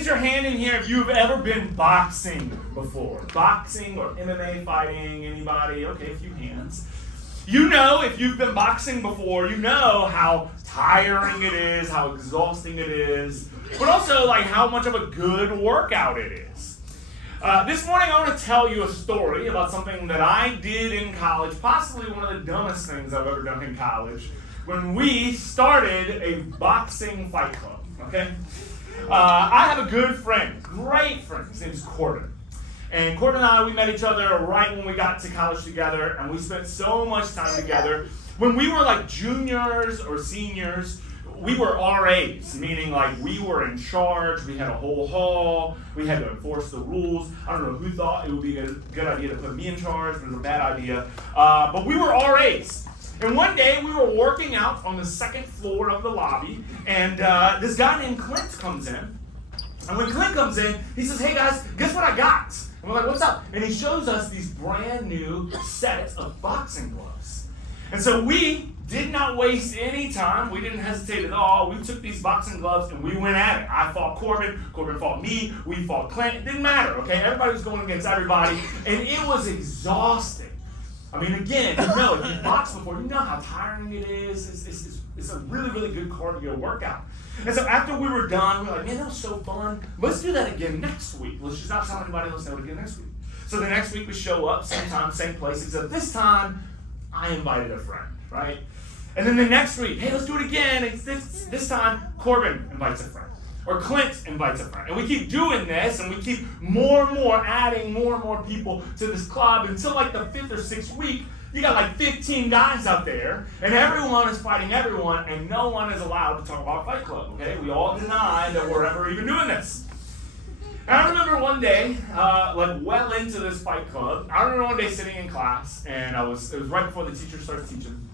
Raise your hand in here if you've ever been boxing before. Boxing or MMA fighting, anybody? Okay, a few hands. You know, if you've been boxing before, you know how tiring it is, how exhausting it is, but also like how much of a good workout it is. This morning I want to tell you a story about something that I did in college, possibly one of the dumbest things I've ever done in college, when we started a boxing fight club, okay? I have a good friend, great friend. His name's Corbin. And Corbin and I, we met each other right when we got to college together, and we spent so much time together. When we were like juniors or seniors, we were RAs, meaning like we were in charge, we had a whole hall, we had to enforce the rules. I don't know who thought it would be a good idea to put me in charge, but it was a bad idea. But we were RAs. And one day we were working out on the second floor of the lobby, and this guy named Clint comes in. And when Clint comes in, he says, "Hey guys, guess what I got?" And we're like, "What's up?" And he shows us these brand new sets of boxing gloves. And so we did not waste any time. We didn't hesitate at all. We took these boxing gloves and we went at it. I fought Corbin. Corbin fought me. We fought Clint. It didn't matter, okay? Everybody was going against everybody. And it was exhausting. I mean, again, you know, if you've boxed before, you know how tiring it is. It's a really, really good cardio workout. And so after we were done, we were like, man, that was so fun. Let's do that again next week. Let's just not tell anybody. Let's do it again next week. So the next week we show up, same time, same place, except this time I invited a friend, right? And then the next week, hey, let's do it again. And this time, Corbin invites a friend. Or Clint invites a friend. And we keep doing this, and we keep more and more adding more and more people to this club until like the 5th or 6th week, you got like 15 guys out there, and everyone is fighting everyone, and no one is allowed to talk about Fight Club, okay? We all deny that we're ever even doing this. And I remember one day, like well into this Fight Club, I remember one day sitting in class, and it was right before the teacher starts teaching,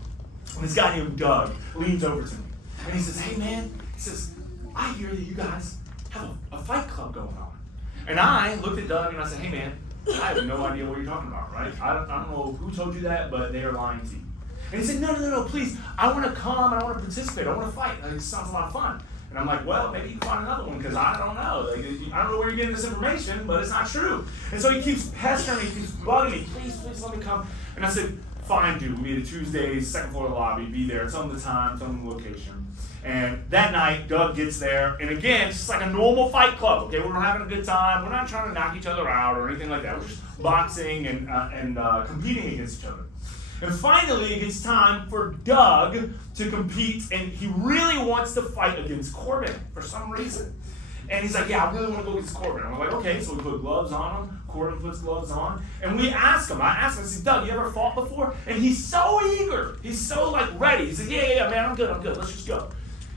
and this guy named Doug leans over to me, and he says, "Hey man," he says, "I hear that you guys have a fight club going on." And I looked at Doug and I said, "Hey man, I have no idea what you're talking about, right? I don't know who told you that, but they are lying to you." And he said, no, please, I want to come and I want to participate. I want to fight. Like, it sounds a lot of fun. And I'm like, well, maybe you can find another one because I don't know. Like, I don't know where you're getting this information, but it's not true. And so he keeps pestering me, he keeps bugging me, please let me come. And I said, fine, dude, we'll meet at Tuesdays, second floor of the lobby, be there. Tell them the time, tell them the location. And that night, Doug gets there, and again, it's just like a normal fight club, okay? We're having a good time. We're not trying to knock each other out or anything like that. We're just boxing and competing against each other. And finally, it gets time for Doug to compete, and he really wants to fight against Corbin for some reason. And he's like, "Yeah, I really want to go against Corbin." And I'm like, okay, so we put gloves on him. Corbin puts gloves on. And we ask him, I said, "Doug, you ever fought before?" And he's so eager. He's so like ready. He said, yeah, man, I'm good. Let's just go.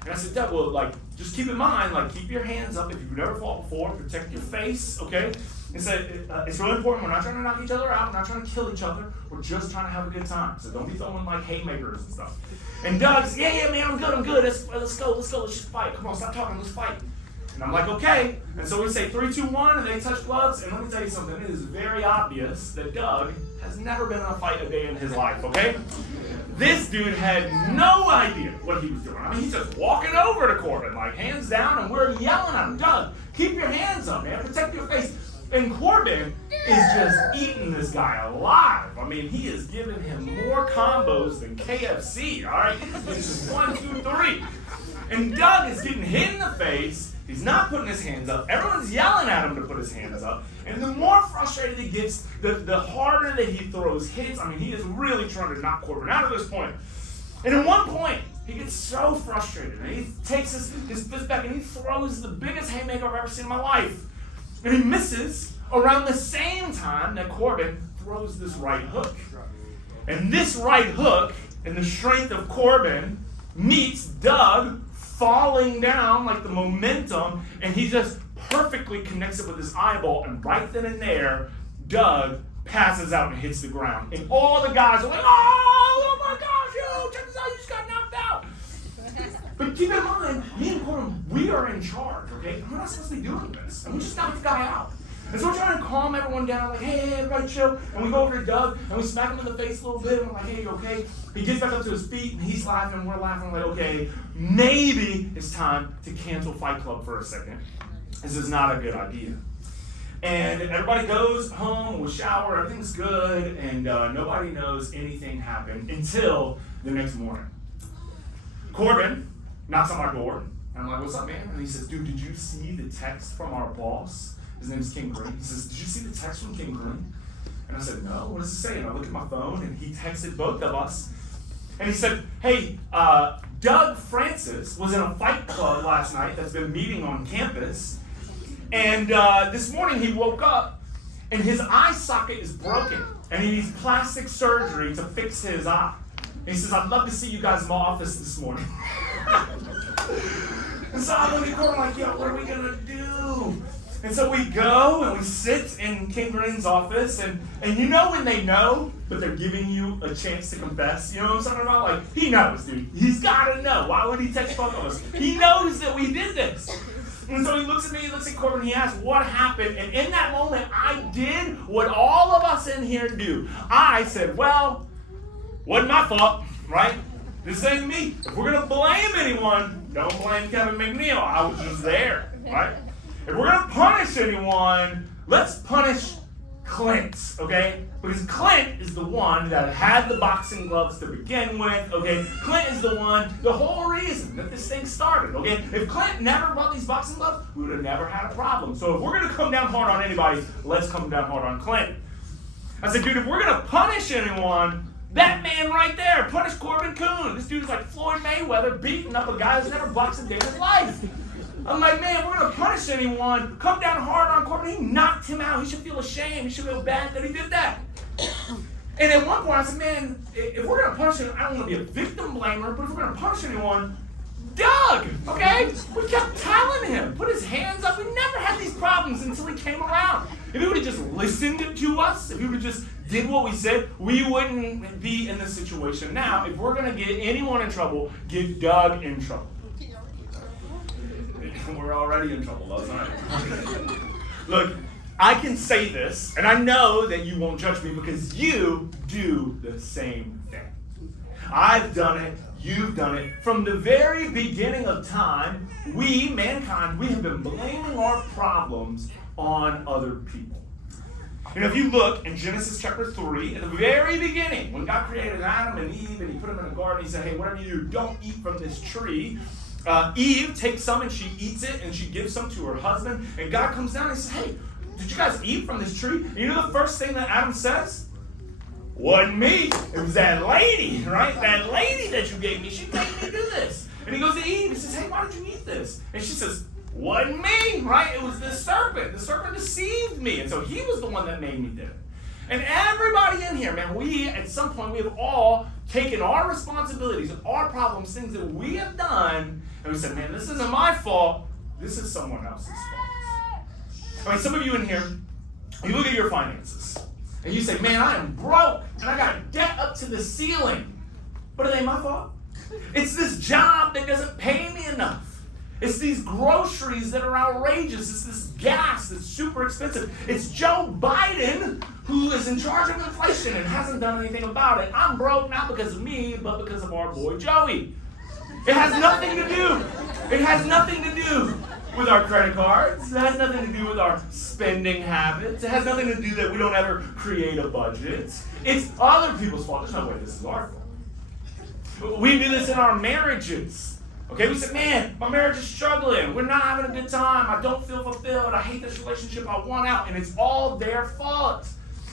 And I said, "Doug, well, like, just keep in mind, like, keep your hands up if you've never fought before. Protect your face, okay?" He said, "It's really important. We're not trying to knock each other out. We're not trying to kill each other. We're just trying to have a good time. So don't be throwing, like, haymakers and stuff." And Doug said, yeah, man, I'm good. Let's go. Let's just fight. Come on, stop talking. Let's fight. And I'm like, okay. And so we say 3, 2, 1, and they touch gloves. And let me tell you something. It is very obvious that Doug has never been in a fight a day in his life, okay? This dude had no idea what he was doing. I mean, he's just walking over to Corbin, like, hands down, and we're yelling at him, "Doug, keep your hands up, man. Protect your face." And Corbin is just eating this guy alive. I mean, he is giving him more combos than KFC, all right? It's just 1, 2, 3. And Doug is getting hit in the face. He's not putting his hands up. Everyone's yelling at him to put his hands up. And the more frustrated he gets, the harder that he throws hits. I mean, he is really trying to knock Corbin out at this point. And at one point, he gets so frustrated. And he takes his fist back and he throws the biggest haymaker I've ever seen in my life. And he misses around the same time that Corbin throws this right hook. And this right hook and the strength of Corbin meets Doug falling down, like the momentum, and he just perfectly connects it with his eyeball, and right then and there, Doug passes out and hits the ground. And all the guys are like, oh my gosh, yo, check this out, you just got knocked out. But keep in mind, me and Corbin, we are in charge, okay? We're not supposed to be doing this. And we just knocked the guy out. And so we're trying to calm everyone down, like, hey, everybody chill. And we go over to Doug, and we smack him in the face a little bit, and we're like, hey, you okay? He gets back up to his feet, and he's laughing, and we're laughing. We're like, okay, maybe it's time to cancel Fight Club for a second. this is not a good idea. And everybody goes home, will shower, everything's good, and nobody knows anything happened until the next morning. Corbin knocks on my door, and I'm like, what's up, man? And he says, dude, did you see the text from our boss? His name's King Green. He says, did you see the text from King Green? And I said, no, what does it say? And I look at my phone, and he texted both of us. And he said, hey, Doug Francis was in a fight club last night that's been meeting on campus. And this morning he woke up and his eye socket is broken and he needs plastic surgery to fix his eye. And he says, I'd love to see you guys in my office this morning. And so I look at Corbin like, yo, what are we going to do? And so we go and we sit in King Green's office, and you know when they know, but they're giving you a chance to confess. You know what I'm talking about? Like, he knows, dude. He's got to know. Why would he text both of us? He knows that we did this. And so he looks at me, he looks at Corbin, he asks, what happened? And in that moment, I did what all of us in here do. I said, well, wasn't my fault, right? This ain't me. If we're going to blame anyone, don't blame Kevin McNeil. I was just there, right? If we're going to punish anyone, let's punish Clint, okay? Because Clint is the one that had the boxing gloves to begin with, okay? Clint is the one, the whole reason that this thing started, okay? If Clint never bought these boxing gloves, we would have never had a problem. So if we're going to come down hard on anybody, let's come down hard on Clint. I said, dude, if we're going to punish anyone, that man right there, punish Corbin Coon. This dude's like Floyd Mayweather beating up a guy who's never boxed a day in his life. I'm like, man, we're going to punish anyone. Come down hard on Corbin. He knocked him out. He should feel ashamed. He should feel bad that he did that. And at one point, I said, man, if we're going to punish him, I don't want to be a victim blamer, but if we're going to punish anyone, Doug, okay? We kept telling him, put his hands up. We never had these problems until he came around. If he would have just listened to us, if he would have just did what we said, we wouldn't be in this situation now. If we're going to get anyone in trouble, get Doug in trouble. We're already in trouble, though. Sorry. Look, I can say this, and I know that you won't judge me because you do the same thing. I've done it. You've done it. From the very beginning of time, we, mankind, we have been blaming our problems on other people. And if you look in Genesis chapter 3, at the very beginning, when God created Adam and Eve, and he put them in a garden, he said, hey, whatever you do, don't eat from this tree. Eve takes some and she eats it and she gives some to her husband. And God comes down and he says, hey, did you guys eat from this tree? And you know the first thing that Adam says? Wasn't me. It was that lady, right? That lady that you gave me. She made me do this. And he goes to Eve and says, hey, why did you eat this? And she says, wasn't me, right? It was the serpent. The serpent deceived me. And so he was the one that made me do it. And everybody in here, man, we, at some point, we have all taken our responsibilities, our problems, things that we have done, and we said, man, this isn't my fault. This is someone else's fault. I mean, some of you in here, you look at your finances, and you say, man, I am broke, and I got a debt up to the ceiling. But it ain't my fault. It's this job that doesn't pay me enough. It's these groceries that are outrageous. It's this gas that's super expensive. It's Joe Biden who is in charge of inflation and hasn't done anything about it. I'm broke not because of me, but because of our boy Joey. It has nothing to do. It has nothing to do with our credit cards. It has nothing to do with our spending habits. It has nothing to do that we don't ever create a budget. It's other people's fault. There's no way this is our fault. We do this in our marriages. Okay, we said, man, my marriage is struggling. We're not having a good time. I don't feel fulfilled. I hate this relationship. I want out. And it's all their fault.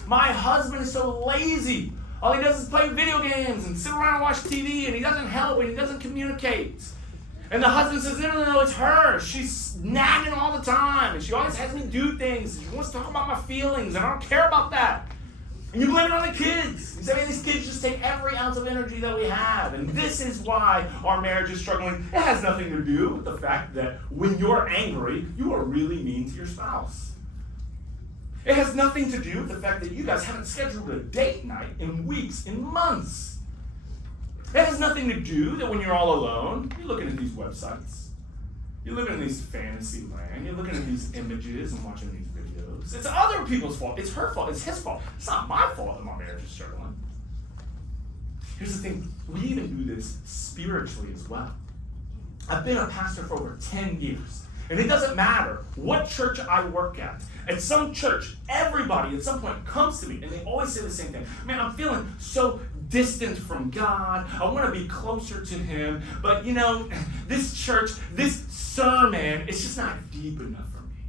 My husband is so lazy. All he does is play video games and sit around and watch TV, and he doesn't help and he doesn't communicate. And the husband says, no, it's her. She's nagging all the time, and she always has me do things. She wants to talk about my feelings, and I don't care about that. And you blame it on the kids. You say, man, these kids just take every ounce of energy that we have. And this is why our marriage is struggling. It has nothing to do with the fact that when you're angry, you are really mean to your spouse. It has nothing to do with the fact that you guys haven't scheduled a date night in weeks, in months. It has nothing to do that when you're all alone, you're looking at these websites. You're looking at these fantasy land. You're looking at these images and watching these videos. It's other people's fault. It's her fault. It's his fault. It's not my fault that my marriage is struggling. Here's the thing. We even do this spiritually as well. I've been a pastor for over 10 years. And it doesn't matter what church I work at. At some church, everybody at some point comes to me and they always say the same thing. Man, I'm feeling so distant from God. I want to be closer to Him. But this church, this sermon, it's just not deep enough for me.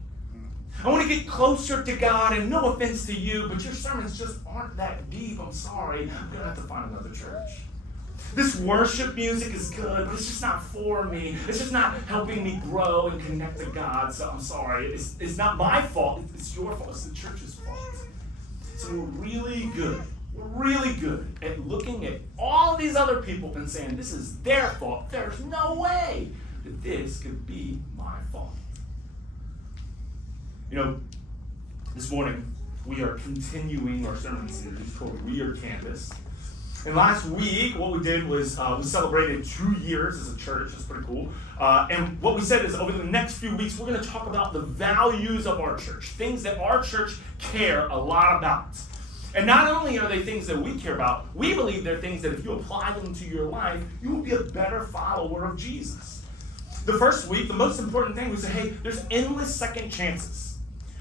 I want to get closer to God, and no offense to you, but your sermons just aren't that deep. I'm sorry. I'm going to have to find another church. This worship music is good, but it's just not for me. It's just not helping me grow and connect to God. So I'm sorry. It's not my fault. It's your fault. It's the church's fault. So we're really good at looking at all these other people and saying, this is their fault. There's no way that this could be my fault. This morning we are continuing our sermon series called We Are Canvas. And last week, what we did was we celebrated 2 years as a church. That's pretty cool. And what we said is over the next few weeks, we're going to talk about the values of our church, things that our church care a lot about. And not only are they things that we care about, we believe they're things that if you apply them to your life, you will be a better follower of Jesus. The first week, the most important thing was, hey, there's endless second chances.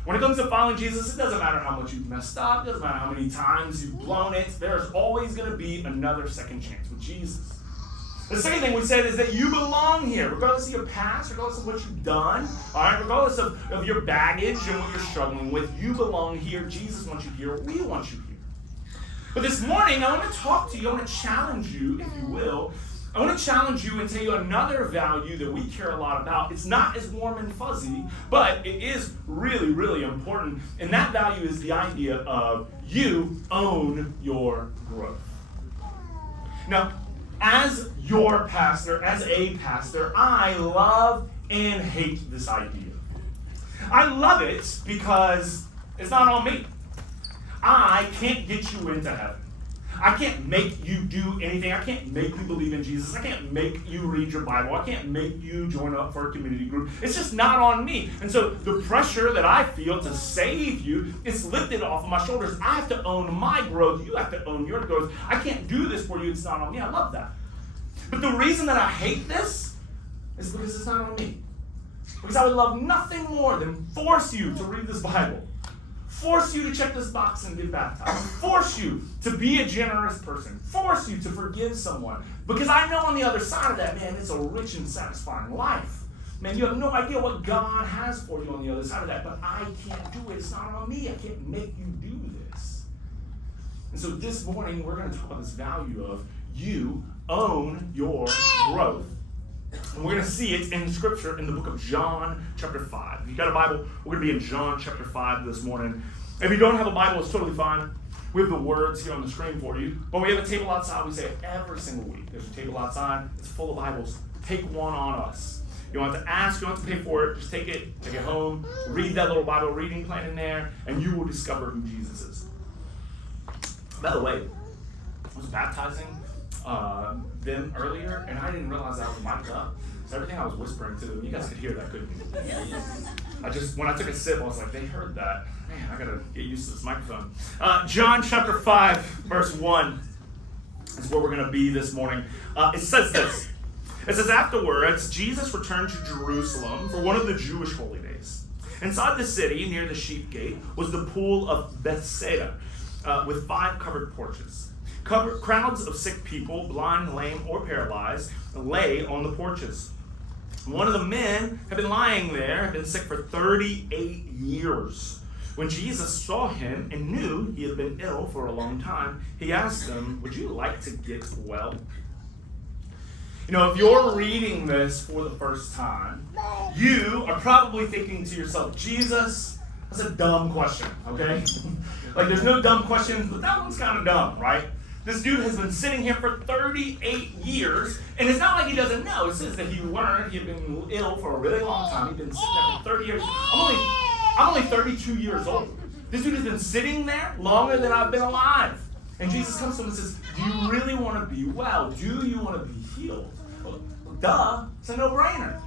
When it comes to following Jesus, it doesn't matter how much you've messed up. It doesn't matter how many times you've blown it. There's always going to be another second chance with Jesus. The second thing we said is that you belong here, regardless of your past, regardless of what you've done, all right, regardless of your baggage and what you're struggling with. You belong here. Jesus wants you here. We want you here. But this morning, I want to talk to you. I want to challenge you, if you will. I want to challenge you and tell you another value that we care a lot about. It's not as warm and fuzzy, but it is really, really important. And that value is the idea of you own your growth. Now, as your pastor, as a pastor, I love and hate this idea. I love it because it's not on me. I can't get you into heaven. I can't make you do anything. I can't make you believe in Jesus. I can't make you read your Bible. I can't make you join up for a community group. It's just not on me. And so the pressure that I feel to save you is lifted off of my shoulders. I have to own my growth. You have to own your growth. I can't do this for you. It's not on me. I love that. But the reason that I hate this is because it's not on me. Because I would love nothing more than force you to read this Bible. Force you to check this box and get baptized. Force you to be a generous person. Force you to forgive someone. Because I know on the other side of that, man, it's a rich and satisfying life. Man, you have no idea what God has for you on the other side of that. But I can't do it. It's not on me. I can't make you do this. And so this morning, we're going to talk about this value of you own your growth. And we're going to see it in Scripture in the book of John chapter 5. If you've got a Bible, we're going to be in John chapter 5 this morning. If you don't have a Bible, it's totally fine. We have the words here on the screen for you. But we have a table outside. We say it every single week. There's a table outside. It's full of Bibles. Take one on us. You don't have to ask. You don't have to pay for it. Just take it home. Read that little Bible reading plan in there, and you will discover who Jesus is. By the way, I was baptizing them earlier, and I didn't realize I was mic'd up. So everything I was whispering to them, you guys could hear that, couldn't you? When I took a sip, I was like, they heard that. Man, I gotta get used to this microphone. John chapter 5, verse 1 is where we're gonna be this morning. It says this. It says, afterwards, Jesus returned to Jerusalem for one of the Jewish holy days. Inside the city, near the sheep gate, was the pool of Bethsaida, with 5 covered porches. Crowds of sick people, blind, lame, or paralyzed, lay on the porches. One of the men had been lying there, had been sick for 38 years. When Jesus saw him and knew he had been ill for a long time, he asked him, would you like to get well? If you're reading this for the first time, you are probably thinking to yourself, Jesus, that's a dumb question, okay? Like, there's no dumb questions, but that one's kind of dumb, right? This dude has been sitting here for 38 years, and it's not like he doesn't know. It says that he learned he had been ill for a really long time. He'd been sitting there for 30 years. I'm only 32 years old. This dude has been sitting there longer than I've been alive. And Jesus comes to him and says, do you really want to be well? Do you want to be healed? Well, duh, it's a no-brainer.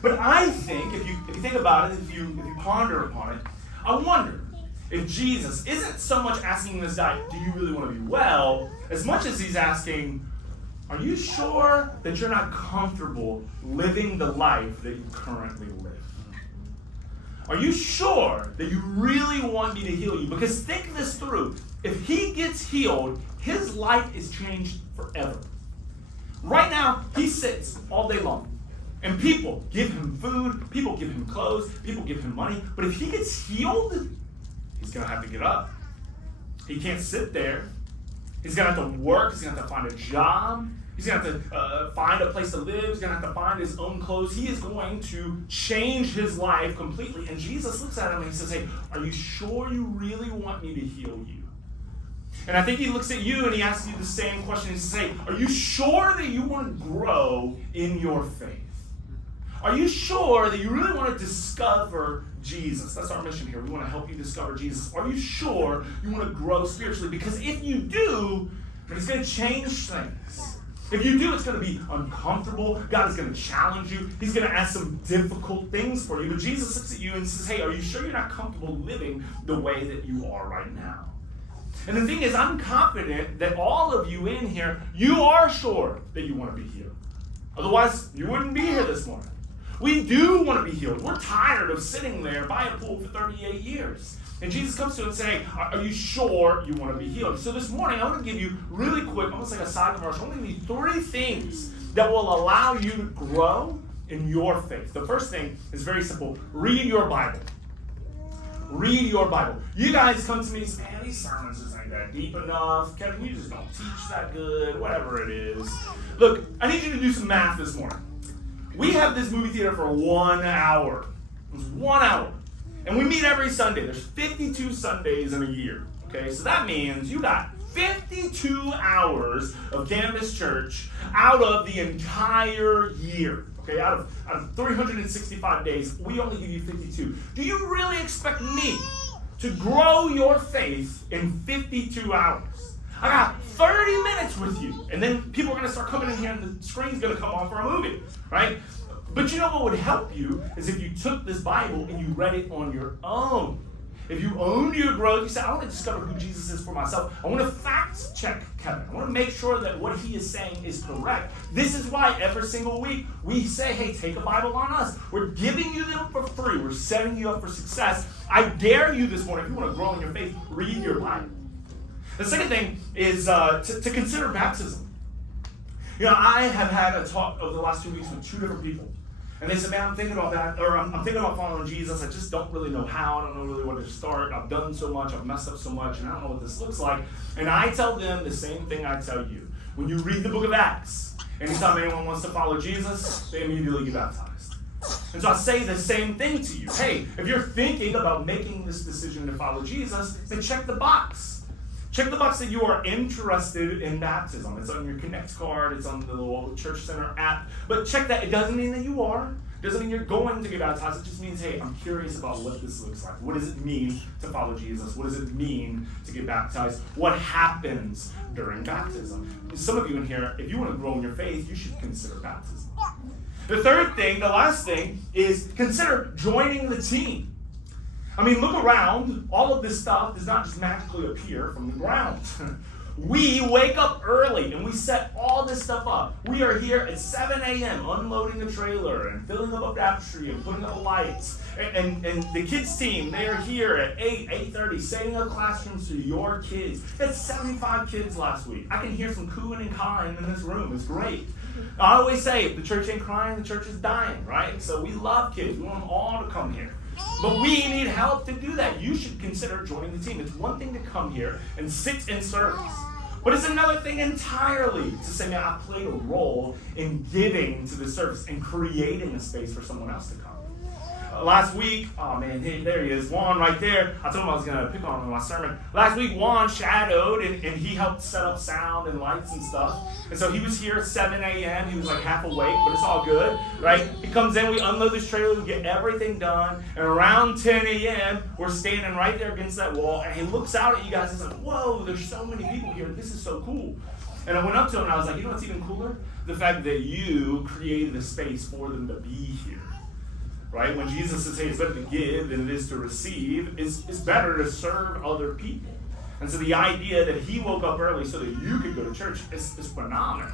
But I think, if you think about it, if you ponder upon it, I wonder if Jesus isn't so much asking this guy, do you really want to be well, as much as he's asking, are you sure that you're not comfortable living the life that you currently live? Are you sure that you really want me to heal you? Because think this through. If he gets healed, his life is changed forever. Right now, he sits all day long. And people give him food, people give him clothes, people give him money. But if he gets healed, he's going to have to get up. He can't sit there. He's going to have to work. He's going to have to find a job. He's going to have to find a place to live. He's going to have to find his own clothes. He is going to change his life completely. And Jesus looks at him and he says, hey, are you sure you really want me to heal you? And I think he looks at you and he asks you the same question. He says, hey, are you sure that you want to grow in your faith? Are you sure that you really want to discover Jesus? That's our mission here. We want to help you discover Jesus. Are you sure you want to grow spiritually? Because if you do, then it's going to change things. If you do, it's going to be uncomfortable. God is going to challenge you. He's going to ask some difficult things for you. But Jesus looks at you and says, hey, are you sure you're not comfortable living the way that you are right now? And the thing is, I'm confident that all of you in here, you are sure that you want to be healed. Otherwise, you wouldn't be here this morning. We do want to be healed. We're tired of sitting there by a pool for 38 years. And Jesus comes to him and says, hey, are you sure you want to be healed? So this morning, I want to give you really quick, almost like a side commercial, I want to give you 3 things that will allow you to grow in your faith. The first thing is very simple. Read your Bible. Read your Bible. You guys come to me and say, man, these sermons just ain't that deep enough. Kevin, you just don't teach that good, whatever it is. Look, I need you to do some math this morning. We have this movie theater for 1 hour. It's 1 hour. And we meet every Sunday. There's 52 Sundays in a year. Okay, so that means you got 52 hours of Campus Church out of the entire year. Okay, out of 365 days, we only give you 52. Do you really expect me to grow your faith in 52 hours? I got 30 minutes with you, and then people are going to start coming in here, and the screen's going to come on for a movie, right? But you know what would help you is if you took this Bible and you read it on your own. If you own your growth, you say, I want to discover who Jesus is for myself. I want to fact check Kevin. I want to make sure that what he is saying is correct. This is why every single week we say, hey, take a Bible on us. We're giving you them for free. We're setting you up for success. I dare you this morning, if you want to grow in your faith, read your Bible. The second thing is to consider baptism. You know, I have had a talk over the last 2 weeks with 2 different people. And they said, man, I'm thinking about that, or I'm thinking about following Jesus. I just don't really know how. I don't know really where to start. I've done so much. I've messed up so much, and I don't know what this looks like. And I tell them the same thing I tell you. When you read the book of Acts, anytime anyone wants to follow Jesus, they immediately get baptized. And so I say the same thing to you. Hey, if you're thinking about making this decision to follow Jesus, then check the box. Check the box that you are interested in baptism. It's on your Connect card. It's on the little Church Center app. But check that. It doesn't mean that you are. It doesn't mean you're going to get baptized. It just means, hey, I'm curious about what this looks like. What does it mean to follow Jesus? What does it mean to get baptized? What happens during baptism? Some of you in here, if you want to grow in your faith, you should consider baptism. The third thing, the last thing, is consider joining the team. I mean, look around. All of this stuff does not just magically appear from the ground. We wake up early and we set all this stuff up. We are here at 7 a.m. unloading the trailer and filling up a baptistry and putting up lights. And the kids team, they are here at 8:30, setting up classrooms for your kids. That's 75 kids last week. I can hear some cooing and cawing in this room. It's great. I always say, if the church ain't crying, the church is dying, right? So we love kids. We want them all to come here. But we need help to do that. You should consider joining the team. It's one thing to come here and sit in service. But it's another thing entirely to say, man, I played a role in giving to the service and creating a space for someone else to come. Last week, oh man, hey, there he is, Juan right there. I told him I was going to pick on him in my sermon. Last week, Juan shadowed and he helped set up sound and lights and stuff. And so he was here at 7 a.m. He was like half awake, but it's all good, right? He comes in, we unload this trailer, we get everything done. And around 10 a.m., we're standing right there against that wall. And he looks out at you guys and he's like, whoa, there's so many people here. This is so cool. And I went up to him and I was like, you know what's even cooler? The fact that you created a space for them to be here. Right? When Jesus says, hey, it's better to give than it is to receive, it's better to serve other people. And so the idea that he woke up early so that you could go to church is phenomenal.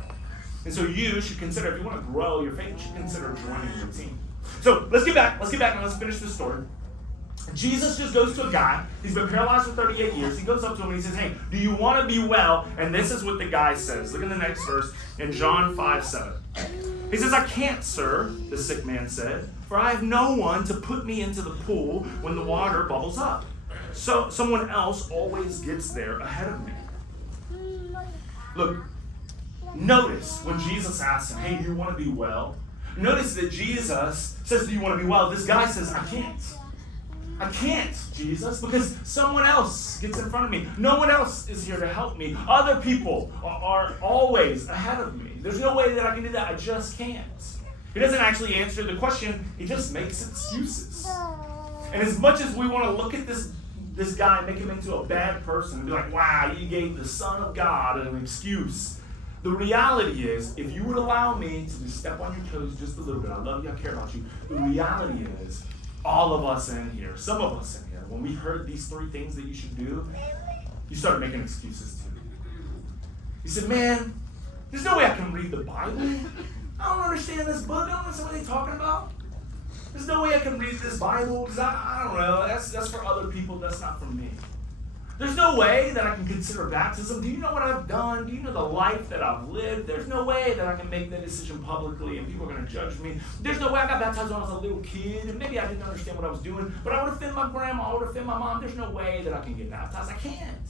And so you should consider, if you want to grow your faith, you should consider joining your team. So let's get back and let's finish this story. Jesus just goes to a guy. He's been paralyzed for 38 years. He goes up to him and he says, hey, do you want to be well? And this is what the guy says. Look at the next verse in John 5:7. He says, I can't, sir, the sick man said, for I have no one to put me into the pool when the water bubbles up. So someone else always gets there ahead of me. Look, notice when Jesus asks him, hey, do you want to be well? Notice that Jesus says, do you want to be well? This guy says, I can't. I can't, Jesus, because someone else gets in front of me. No one else is here to help me. Other people are always ahead of me. There's no way that I can do that. I just can't. He doesn't actually answer the question. He just makes excuses. And as much as we want to look at this guy and make him into a bad person and be like, wow, you gave the Son of God an excuse. The reality is, if you would allow me to just step on your toes just a little bit, I love you, I care about you. The reality is, all of us in here, some of us in here, when we heard these 3 things that you should do, you started making excuses too. You said, man, there's no way I can read the Bible. I don't understand this book. I don't understand what they're talking about. There's no way I can read this Bible because I don't know. That's for other people. That's not for me. There's no way that I can consider baptism. Do you know what I've done? Do you know the life that I've lived? There's no way that I can make that decision publicly and people are going to judge me. There's no way I got baptized when I was a little kid and maybe I didn't understand what I was doing, but I would offend my grandma, I would offend my mom. There's no way that I can get baptized. I can't.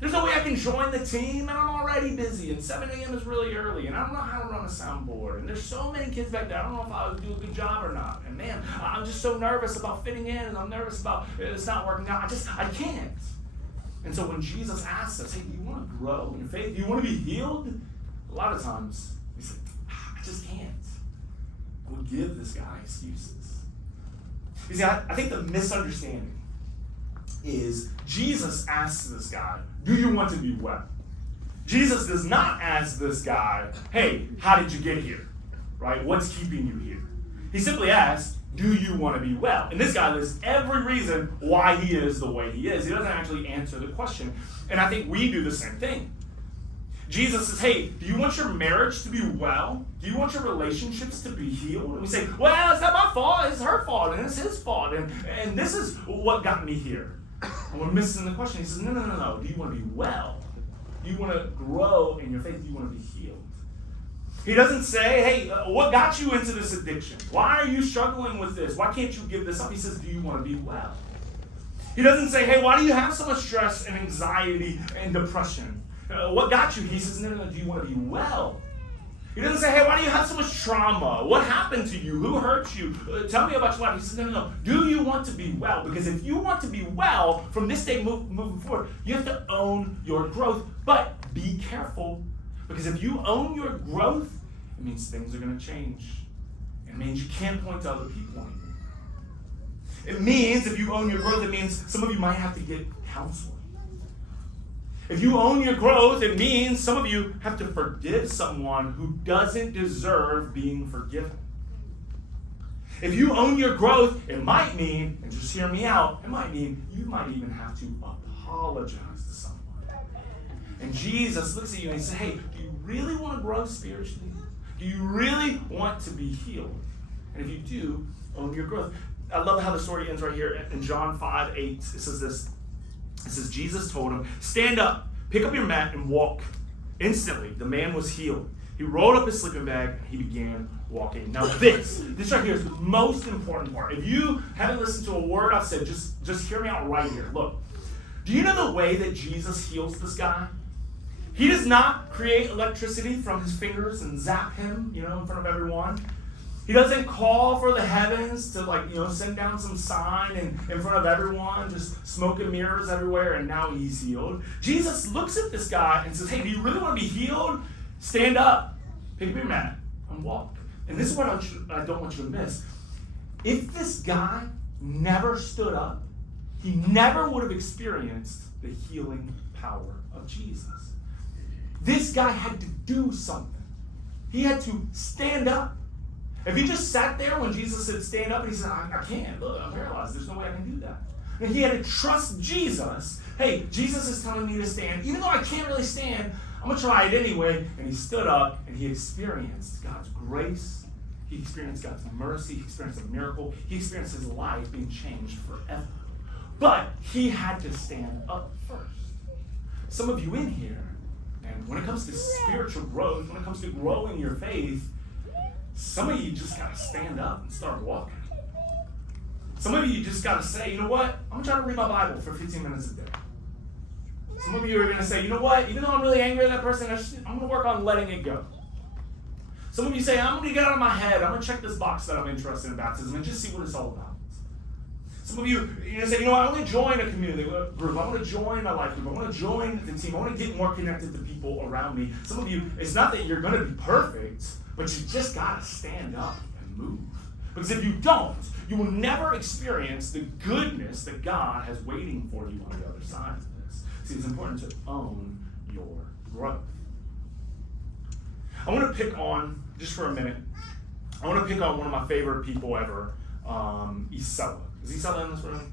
There's no way I can join the team and I'm already busy and 7 a.m. is really early and I don't know how to run a soundboard and there's so many kids back there. I don't know if I would do a good job or not. And man, I'm just so nervous about fitting in and I'm nervous about it's not working out. I can't. And so when Jesus asks us, hey, do you want to grow in your faith? Do you want to be healed? A lot of times we say, I just can't. We'll give this guy excuses. You see, I think the misunderstanding is Jesus asks this guy, do you want to be well? Jesus does not ask this guy, hey, how did you get here? Right? What's keeping you here? He simply asks, do you want to be well? And this guy lists every reason why he is the way he is. He doesn't actually answer the question. And I think we do the same thing. Jesus says, hey, do you want your marriage to be well? Do you want your relationships to be healed? And we say, well, it's not my fault. It's her fault. And it's his fault. And this is what got me here. And we're missing the question. He says, no. Do you want to be well? Do you want to grow in your faith? Do you want to be healed? He doesn't say, hey, what got you into this addiction? Why are you struggling with this? Why can't you give this up? He says, do you want to be well? He doesn't say, hey, why do you have so much stress and anxiety and depression? What got you? He says, no, do you want to be well? He doesn't say, hey, why do you have so much trauma? What happened to you? Who hurt you? Tell me about your life. He says, no. Do you want to be well? Because if you want to be well, from this day moving forward, you have to own your growth. But be careful. Because if you own your growth, it means things are going to change. It means you can't point to other people anymore. It means if you own your growth, it means some of you might have to get counseling. If you own your growth, it means some of you have to forgive someone who doesn't deserve being forgiven. If you own your growth, it might mean, and just hear me out, it might mean you might even have to apologize to someone. And Jesus looks at you and he says, hey, do you really want to grow spiritually? Do you really want to be healed? And if you do, own your growth. I love how the story ends right here in John 5:8. It says this. It says, Jesus told him, stand up, pick up your mat, and walk. Instantly, the man was healed. He rolled up his sleeping bag, and he began walking. Now this right here is the most important part. If you haven't listened to a word I've said, just hear me out right here. Look, do you know the way that Jesus heals this guy? He does not create electricity from his fingers and zap him, in front of everyone. He doesn't call for the heavens to send down some sign in front of everyone, just smoke and mirrors everywhere, and now he's healed. Jesus looks at this guy and says, hey, do you really want to be healed? Stand up, pick up your mat, and walk. And this is what I don't want you to miss. If this guy never stood up, he never would have experienced the healing power of Jesus. This guy had to do something. He had to stand up. If he just sat there when Jesus said stand up and he said, I can't, look, I'm paralyzed, there's no way I can do that. And he had to trust Jesus. Hey, Jesus is telling me to stand. Even though I can't really stand, I'm going to try it anyway. And he stood up and he experienced God's grace. He He experienced God's mercy. He experienced a miracle. He experienced his life being changed forever. But he had to stand up first. Some of you in here, and when it comes to spiritual growth, when it comes to growing your faith, some of you just got to stand up and start walking. Some of you just got to say, you know what? I'm going to try to read my Bible for 15 minutes a day. Some of you are going to say, you know what? Even though I'm really angry at that person, I'm going to work on letting it go. Some of you say, I'm going to get out of my head. I'm going to check this box that I'm interested in baptism and just see what it's all about. Some of you, you're going to say, you know what? I want to join a community group. I want to join a life group. I want to join the team. I want to get more connected to people around me. Some of you, it's not that you're going to be perfect, but you just got to stand up and move. Because if you don't, you will never experience the goodness that God has waiting for you on the other side of this. See, it's important to own your growth. I want to pick on, just for a minute, I want to pick on one of my favorite people ever, Isela. Is Isela in this room?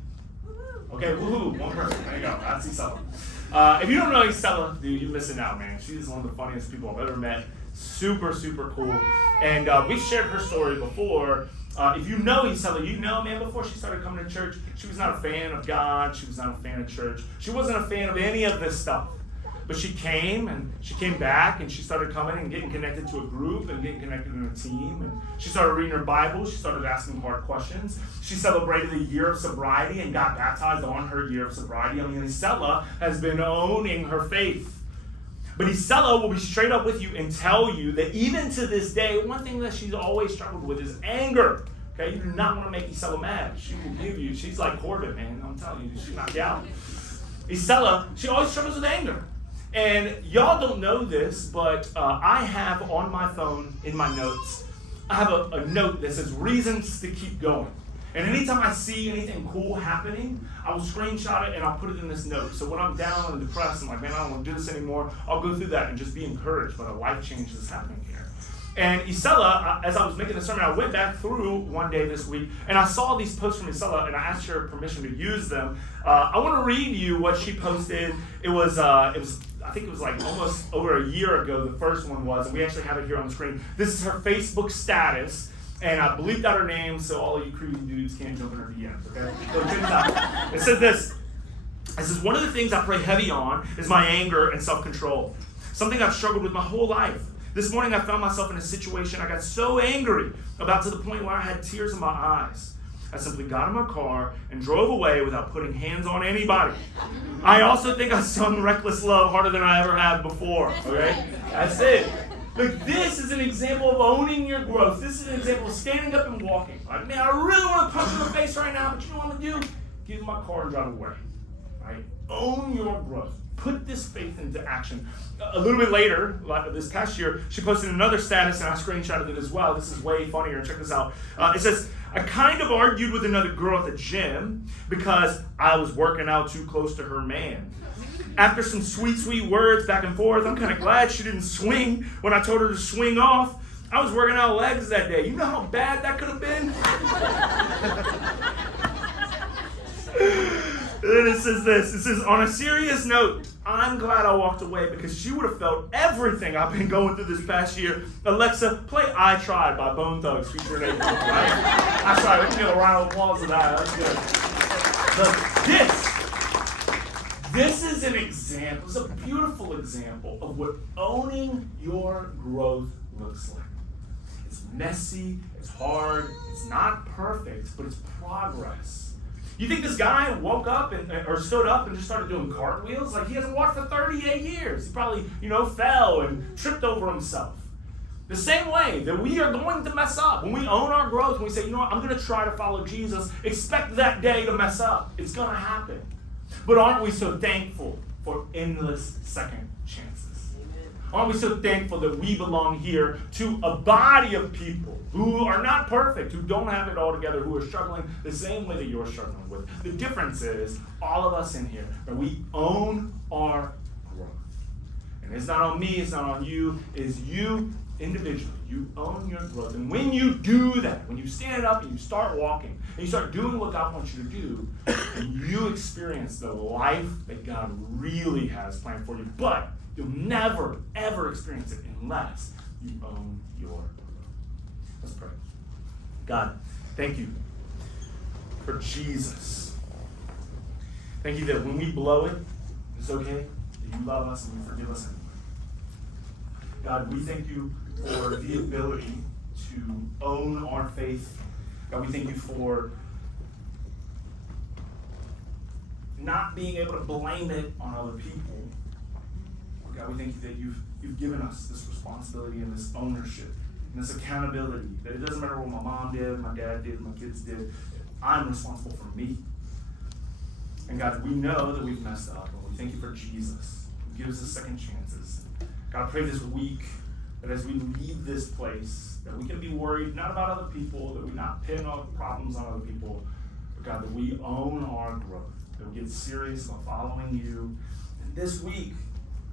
Okay, woohoo, one person. There you go. That's Isela. If you don't know Isela, dude, you're missing out, man. She's one of the funniest people I've ever met. Super, super cool. And we've shared her story before. If you know Isela, you know, man, before she started coming to church, she was not a fan of God. She was not a fan of church. She wasn't a fan of any of this stuff. But she came, and she came back, and she started coming and getting connected to a group and getting connected in a team. And she started reading her Bible. She started asking hard questions. She celebrated a year of sobriety and got baptized on her year of sobriety. I mean, Isela has been owning her faith. But Isela will be straight up with you and tell you that even to this day, one thing that she's always struggled with is anger. Okay, you do not want to make Isela mad. She will give you, she's like Corbin, man. I'm telling you, she'll knock you out. Isela, she always struggles with anger. And y'all don't know this, but I have on my phone, in my notes, I have a note that says reasons to keep going. And anytime I see anything cool happening, I will screenshot it and I'll put it in this note. So when I'm down and depressed, I'm like, man, I don't want to do this anymore. I'll go through that and just be encouraged by the life change that's happening here. And Isela, as I was making the sermon, I went back through one day this week and I saw these posts from Isela and I asked her permission to use them. I want to read you what she posted. It was I think it was like almost over a year ago, the first one was, and we actually have it here on the screen. This is her Facebook status, and I bleeped out her name so all of you creepy dudes can't jump in her DMs, okay? So check this out. It says this. It says, one of the things I pray heavy on is my anger and self-control, something I've struggled with my whole life. This morning I found myself in a situation I got so angry about to the point where I had tears in my eyes. I simply got in my car and drove away without putting hands on anybody. I also think I sung Reckless Love harder than I ever have before, okay? That's it. Look, this is an example of owning your growth. This is an example of standing up and walking. Like, man, I really want to punch you in the face right now, but you know what I'm going to do? Get in my car and drive away, right? Own your growth. Put this faith into action. A little bit later, like this past year, she posted another status, and I screenshotted it as well. This is way funnier. Check this out. It says, I kind of argued with another girl at the gym because I was working out too close to her man. After some sweet, sweet words back and forth, I'm kind of glad she didn't swing when I told her to swing off. I was working out legs that day. You know how bad that could have been? And then it says this. It says, on a serious note, I'm glad I walked away because she would have felt everything I've been going through this past year. Alexa, play I Tried by Bone Thugs featuring April. Right? I tried. We can get a round of applause of that. That's good. This is an example. It's a beautiful example of what owning your growth looks like. It's messy. It's hard. It's not perfect, but it's progress. You think this guy woke up or stood up and just started doing cartwheels? Like, he hasn't walked for 38 years. He probably, fell and tripped over himself. The same way that we are going to mess up. When we own our growth, when we say, you know what, I'm going to try to follow Jesus, expect that day to mess up. It's going to happen. But aren't we so thankful for endless second chances? Aren't we so thankful that we belong here to a body of people who are not perfect, who don't have it all together, who are struggling the same way that you're struggling with? The difference is all of us in here, that we own our growth. And it's not on me, it's not on you, it's you individually. You own your growth. And when you do that, when you stand up and you start walking, and you start doing what God wants you to do, you experience the life that God really has planned for you. But you'll never, ever experience it unless you own your growth. Let's pray. God, thank you for Jesus. Thank you that when we blow it, it's okay, that you love us and you forgive us anyway. God, we thank you for the ability to own our faith. God, we thank you for not being able to blame it on other people. God, we thank you that you've given us this responsibility and this ownership and this accountability, that it doesn't matter what my mom did, my dad did, my kids did, I'm responsible for me. And God, we know that we've messed up, and we thank you for Jesus, who gives us second chances. God, I pray this week that as we leave this place, that we can be worried not about other people, that we not pin all the problems on other people, but God, that we own our growth, that we get serious about following you. And this week,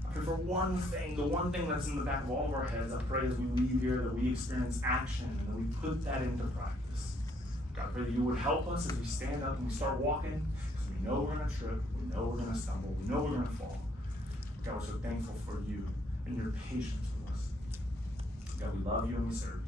I pray for one thing, the one thing that's in the back of all of our heads. I pray as we leave here that we experience action and that we put that into practice. God, I pray that you would help us as we stand up and we start walking, because we know we're going to trip, we know we're going to stumble, we know we're going to fall. God, we're so thankful for you and your patience with us. God, we love you and we serve you.